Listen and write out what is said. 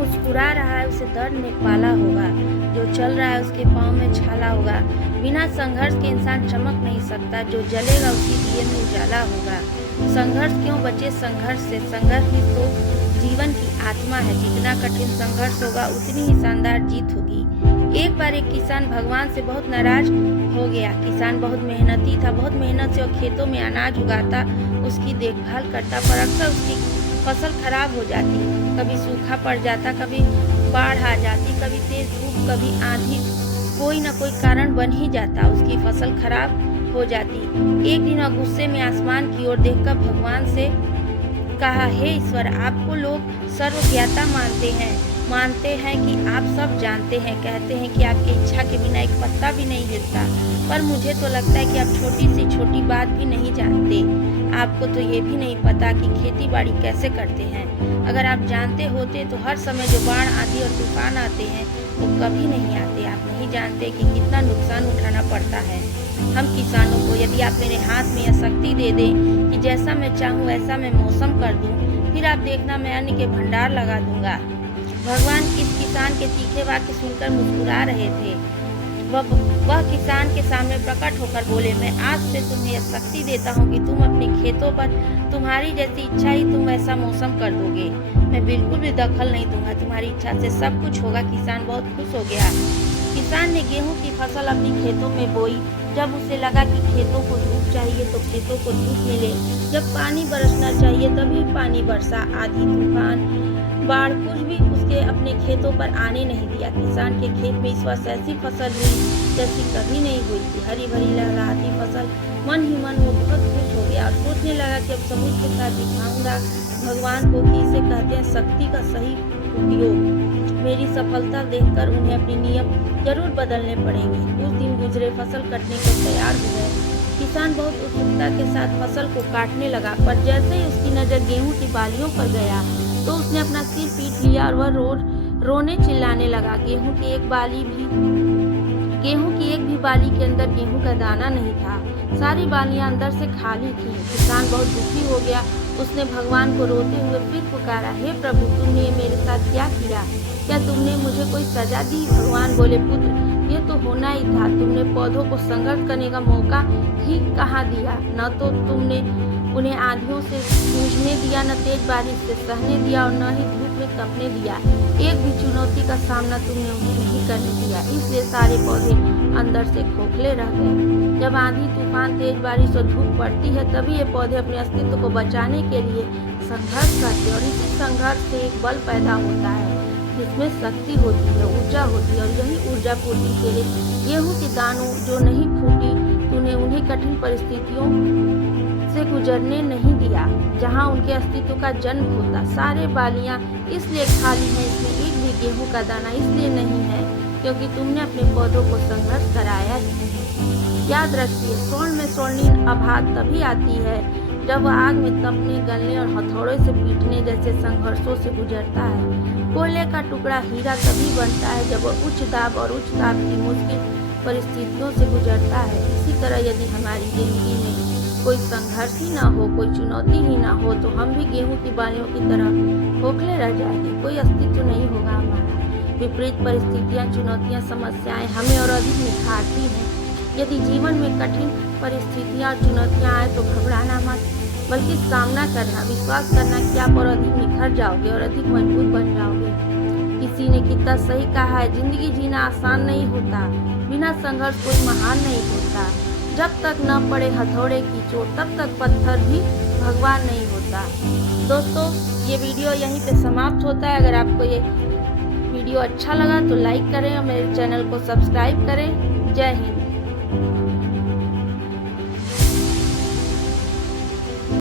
मुस्कुरा रहा है उसे दर्द ने पाला होगा, जो चल रहा है उसके पाँव में छाला होगा। बिना संघर्ष के इंसान चमक नहीं सकता, जो जलेगा उसी दिए में उजाला होगा। संघर्ष क्यों बचे संघर्ष से, संघर्ष ही तो जीवन की आत्मा है। जितना कठिन संघर्ष होगा उतनी ही शानदार जीत होगी। एक बार एक किसान भगवान से बहुत नाराज हो गया। किसान बहुत मेहनती था, बहुत मेहनत से और खेतों में अनाज उगाता, उसकी देखभाल करता, पर अक्सर उसकी फसल खराब हो जाती। कभी सूखा पड़ जाता, कभी बाढ़ आ जाती, कभी तेज धूप, कभी आंधी, कोई न कोई कारण बन ही जाता, उसकी फसल खराब हो जाती। एक दिन वह गुस्से में आसमान की ओर देखकर भगवान से कहा, हे ईश्वर, आपको लोग सर्वज्ञाता मानते हैं कि आप सब जानते हैं, कहते हैं कि आपकी इच्छा के बिना एक पत्ता भी नहीं हिलता, पर मुझे तो लगता है कि आप छोटी से छोटी बात भी नहीं जानते। आपको तो ये भी नहीं पता कि खेती बाड़ी कैसे करते हैं। अगर आप जानते होते तो हर समय जो बाढ़, आंधी और तूफान आते हैं वो कभी नहीं आते। आप नहीं जानते कि कितना नुकसान उठाना पड़ता है हम किसानों को। यदि आप मेरे हाथ में यह शक्ति दे दें कि जैसा मैं चाहूँ वैसा मैं मौसम कर दूँ, फिर आप देखना मैं अन्न के भंडार लगा दूंगा। भगवान इस किसान के तीखे वाक्य सुनकर मुस्कुरा रहे थे। वह किसान के सामने प्रकट होकर बोले, मैं आज से तुम्हें यह शक्ति देता हूँ कि तुम अपने खेतों पर तुम्हारी जैसी इच्छा ही तुम ऐसा मौसम कर दोगे। मैं बिल्कुल भी दखल नहीं दूंगा, तुम्हारी इच्छा से सब कुछ होगा। किसान बहुत खुश हो गया। किसान ने गेहूं की फसल अपनी खेतों में बोई। जब उसे लगा कि खेतों को धूप चाहिए तो खेतों को धूप मिले, जब पानी बरसना चाहिए तभी पानी बरसा। आंधी, तूफान, बाढ़ कुछ भी उसके अपने खेतों पर आने नहीं दिया। किसान के खेत में इस वर्ष ऐसी फसल हुई जैसी कभी नहीं हुई थी। हरी भरी लहलहाती फसल। मन ही मन वो बहुत खुश हो गया और सोचने लगा कि अब सबूत के साथ दिखाऊंगा भगवान को कि इसे कहते हैं शक्ति का सही उपयोग। मेरी सफलता देखकर उन्हें अपने नियम जरूर बदलने पड़ेंगे। कुछ दिन गुजरे, फसल कटने को तैयार हो गए। किसान बहुत उत्सुकता के साथ फसल को काटने लगा, पर जैसे ही उसकी नजर गेहूं की बालियों पर गया तो उसने अपना सिर पीट लिया और वह रोने चिल्लाने लगा। गेहूं की एक भी बाली के अंदर गेहूं का दाना नहीं था। सारी बालियां अंदर से खाली थीं। किसान बहुत दुखी हो गया। उसने भगवान को रोते हुए फिर पुकारा, हे प्रभु, तुमने ये मेरे साथ क्या किया? क्या तुमने मुझे कोई सजा दी? भगवान बोले, पुत्र, ये तो होना ही था। तुमने पौधों को संघर्ष करने का मौका ही कहाँ दिया? न तो तुमने उन्हें आंधियों से जूझने दिया, न तेज बारिश से सहने दिया और न ही धूप में तपने दिया। एक भी चुनौती का सामना तुमने उन्हें नहीं करने दिया। इसलिए सारे पौधे अंदर से खोखले रह गए। जब आंधी, तूफान, तेज बारिश और धूप पड़ती है तभी ये पौधे अपने अस्तित्व को बचाने के लिए संघर्ष करते और इसी संघर्ष से एक बल पैदा होता है जिसमें शक्ति होती है, ऊर्जा होती है। और यही ऊर्जा पूर्ति के लिए गेहूं के दानों जो नहीं फूटी, तूने उन्हें कठिन परिस्थितियों से गुजरने नहीं दिया जहां उनके अस्तित्व का जन्म होता। सारे बालियां इसलिए खाली हैं, इसमें एक भी गेहूं का दाना इसलिए नहीं है क्योंकि तुमने अपने पौधों को संघर्ष कराया ही नहीं। याद रखिए, स्वर्ण में स्वर्णिम आभात तभी आती है जब वह आग में तपने, गलने और हथौड़े से पीटने जैसे संघर्षों से गुजरता है। कोयले का टुकड़ा हीरा तभी बनता है जब वह उच्च दाब और उच्च ताप की मुश्किल परिस्थितियों से गुजरता है। इसी तरह यदि हमारी जिंदगी में कोई संघर्ष ही ना हो, कोई चुनौती ही ना हो, तो हम भी गेहूं की बालियों की तरह खोखले रह जाएंगे। कोई अस्तित्व नहीं होगा हमारा। विपरीत परिस्थितियां, चुनौतियां, समस्याएं हमें और अधिक निखारती हैं। यदि जीवन में कठिन परिस्थितियां और चुनौतियां आए तो घबराना मत, बल्कि सामना करना, विश्वास करना कि आप और अधिक निखर जाओगे और अधिक मजबूत बन जाओगे। किसी ने कितना सही कहा है, जिंदगी जीना आसान नहीं होता, बिना संघर्ष कोई महान नहीं होता। जब तक न पड़े हथौड़े की चोट तब तक पत्थर भी भगवान नहीं होता। दोस्तों, ये वीडियो यहीं पे समाप्त होता है। अगर आपको ये वीडियो अच्छा लगा तो लाइक करें और मेरे चैनल को सब्सक्राइब करें। जय हिंद।